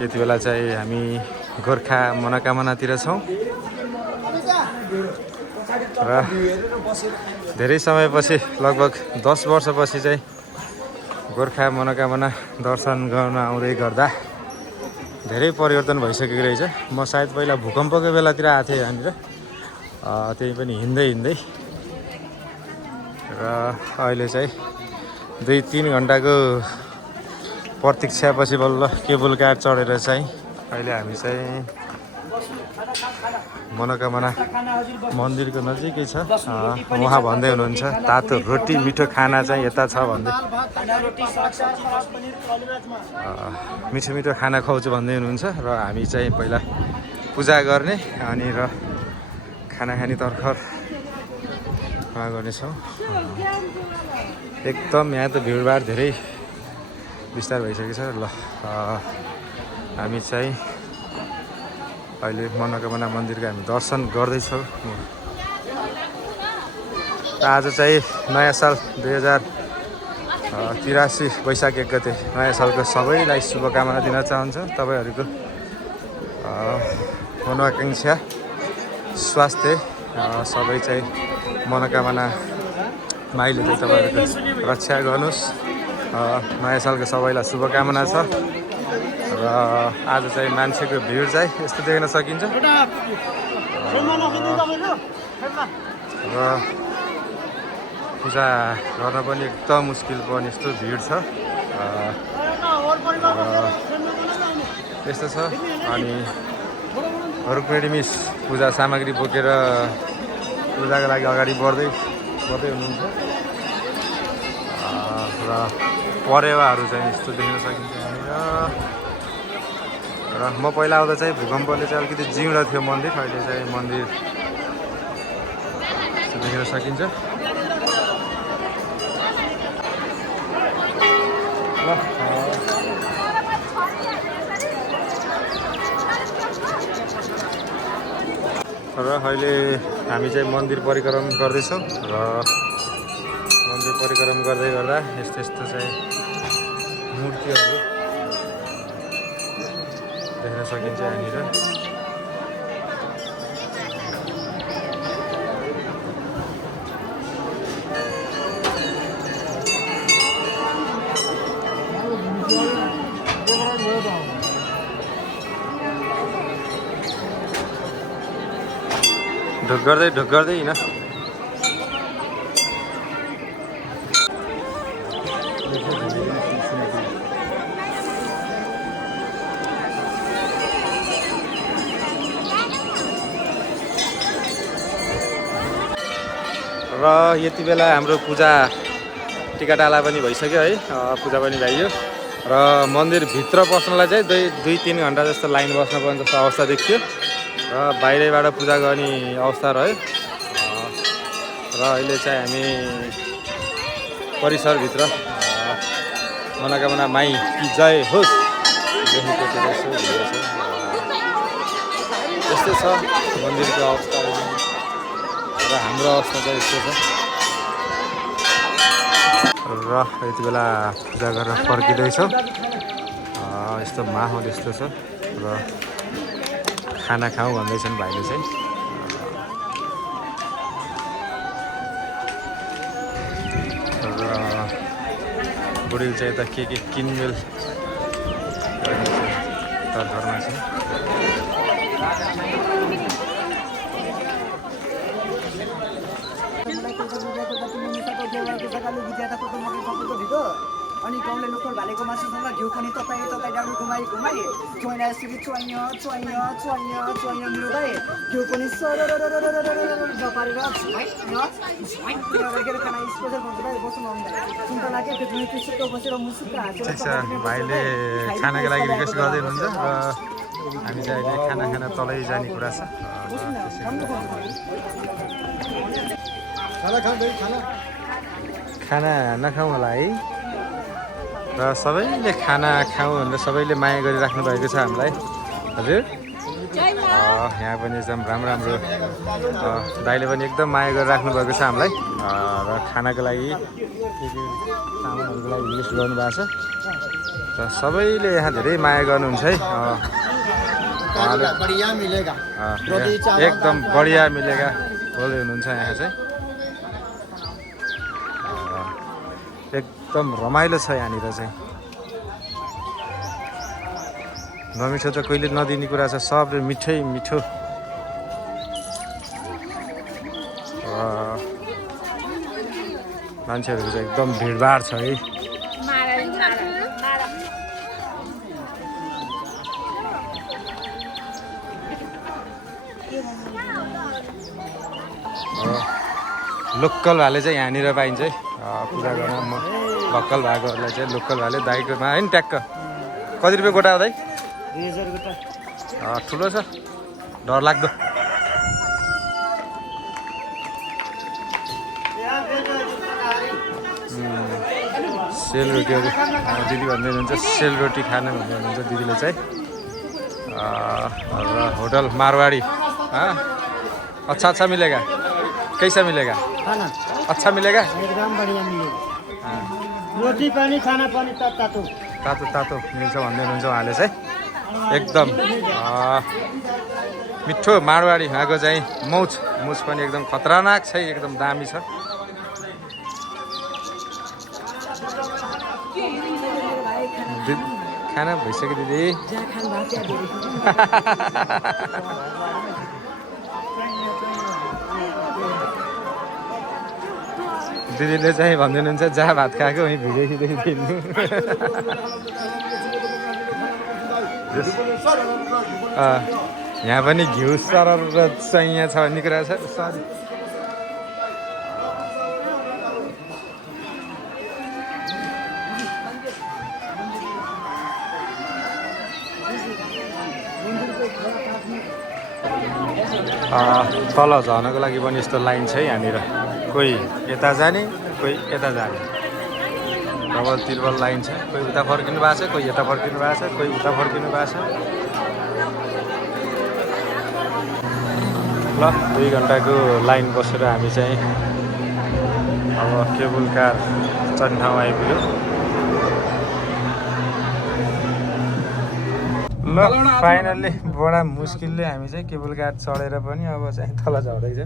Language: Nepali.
यति बेला चाहिँ हामी गोर्खा मनोकामनातिर छौँ र धेरै समयपछि लगभग 10 वर्षपछि चाहिँ गोर्खा मनोकामना दर्शन गर्न आउँदै गर्दा धेरै परिवर्तन भइसकेको रहेछ। म सायद पहिला भूकम्पको बेलातिर आएको थिएँ यहाँनिर, त्यही पनि हिँड्दै हिँड्दै, र अहिले चाहिँ 2-3 घन्टाको प्रतीक्षापछि बल्ल केबल कार चढेर चाहिँ अहिले हामी चाहिँ मनोकामना मन्दिरको नजिकै छ। उहाँ भन्दै हुनुहुन्छ तातो रोटी मिठो खाना चाहिँ यता छ भन्दै, मिठो मिठो खाना खुवाउँछु भन्दै हुनुहुन्छ। र हामी चाहिँ पहिला पूजा गर्ने अनि र खाना खाने तर्खर गर्नेछौँ। एकदम यहाँ त भिडभाड धेरै विस्तार भइसकेको छ। ल हामी चाहिँ अहिले मनोकामना मन्दिरको हामी दर्शन गर्दैछौँ। आज चाहिँ नयाँ साल 2083 वैशाख 1 गते नयाँ सालको सबैलाई शुभकामना दिन चाहन्छु। तपाईँहरूको मनोकांक्षा स्वास्थ्य सबै चाहिँ मनोकामना माइले चाहिँ तपाईँहरूको रक्षा गर्नुहोस्। नयाँ सालको सबैलाई शुभकामना छ। र आज चाहिँ मान्छेको भिड चाहिँ यस्तो देख्न सकिन्छ। र पूजा गर्न पनि एकदम मुस्किल पर्ने यस्तो भिड छ। यस्तो छ। अनि रुक्मिणी मिस पूजा सामग्री बोकेर पूजाको लागि अगाडि बढ्दै हुनुहुन्छ। र परेवाहरू चाहिँ यस्तो देख्न सकिन्छ यहाँनिर। र म पहिला आउँदा चाहिँ भूकम्पले चाहिँ अलिकति जिउँडो थियो मन्दिर, अहिले चाहिँ मन्दिर यस्तो देख्न सकिन्छ। ल र अहिले हामी चाहिँ मन्दिर परिक्रमा गर्दैछौँ। र मन्दिर परिक्रमा गर्दै गर्दा यस्तो यस्तो चाहिँ मूर्तिहरू देख्न सकिन्छ यहाँनिर। ढुक गर्दै हिँड। र यति बेला हाम्रो पूजा टिकाटाला पनि भइसक्यो है, पूजा पनि भइयो। र मन्दिरभित्र पस्नलाई चाहिँ 2-3 घन्टा जस्तो लाइन बस्न पर्ने जस्तो अवस्था देखियो। र बाहिरबाट पूजा गर्ने अवस्था रह्यो। र अहिले चाहिँ हामी परिसरभित्र मनोकामना माई कि जय होस् लेखेको देख्दैछु। यस्तै छ मन्दिरको अवस्था र हाम्रो अवस्था चाहिँ यस्तो छ। र यति बेला पूजा गरेर फर्किँदैछौँ। यस्तो माहौल यस्तो छ। र खाना खाउँ भन्दैछन् भाइले चाहिँ। र बुढीले चाहिँ यता के किनमेल तर्फरमा छ। अनि गाउँले लोकल भालेको मासुसँग घिउ पनि तपाईँ डाडु घुमाइ चोइना यसरी चोइन्यो मिल्दै घिउ पनि पारेर खाना स्पेसल बस्नु सुन्त लाग्यो। त्यो त्यसो बसेर मुसुक्क हाँसेर भाइले खानाको लागि रिक्वेस्ट गर्दै हुनुहुन्छ। र हामी चाहिँ अहिले खाना खाना तलै जाने कुरा छ। खाना नखाउँ होला है। र सबैले खाना खाउँ भनेर सबैले माया गरिराख्नु भएको छ हामीलाई। हजुर यहाँ पनि एकदम राम्रो दाइले पनि एकदम माया गरिराख्नु भएको छ हामीलाई। र खानाको लागि के सामानहरूको लागि लिस्ट गर्नुभएको छ। र सबैले यहाँ धेरै माया गर्नुहुन्छ है बढ़िया मिलेगा एकदम बढिया मिलेगा बोल्दै हुनुहुन्छ यहाँ चाहिँ एकदम रमाइलो छ यहाँनिर चाहिँ नमिठो त कहिले नदिने कुरा छ सबले मिठै मिठो मान्छेहरू चाहिँ एकदम भिडभाड छ है लोकल भाले चाहिँ यहाँनिर पाइन्छ है पूजा गर्न म भक्कल भएकोहरूलाई चाहिँ लोकल भाले दाइकोमा है नि ट्याक्क कति रुपियाँ गोटा हो दाइ ठुलो छ डर लाग्दो सेलरोटीहरू दिदी भन्दै हुनुहुन्छ सेलरोटी खाने भन्दै हुनुहुन्छ दिदीले चाहिँ र होटल मारवाडी अच्छा अच्छा मिलेगा कैसा मिलेगा खाना अच्छा मिलेगा एकदम बढ़िया मिलेगा रोटी पानी खाना पानी तातो तातो तातो मिल्छ भन्दै हुनुहुन्छ उहाँले चाहिँ एकदम मिठो मारवाडी यहाँको चाहिँ मुछ पनि एकदम खतरनाक छ एकदम दामी छ खाना भइसक्यो दिदी दिदीले चाहिँ भन्दै हुनुहुन्छ जहाँ भात खाएको वहीँ भिडियो खिचिदिनु यहाँ पनि घिउ सरर चाहिँ यहाँ छ भन्ने कुरा छ सरी तल झर्नको लागि पनि यस्तो लाइन छ यहाँनिर कोही यता जाने कोही यता जाने डबल तिर्बल लाइन छ कोही उता फर्किनु भएको छ कोही यता फर्किनु भएको छ कोही उता फर्किनु भएको छ ल 2 घन्टाको लाइन बसेर हामी चाहिँ अब केबुल कार चढ्ने ठाउँ आइपुग्यो ल फाइनल्ली बडा मुस्किलले हामी चाहिँ केबुल कार चढेर पनि अब चाहिँ तल झर्दैछ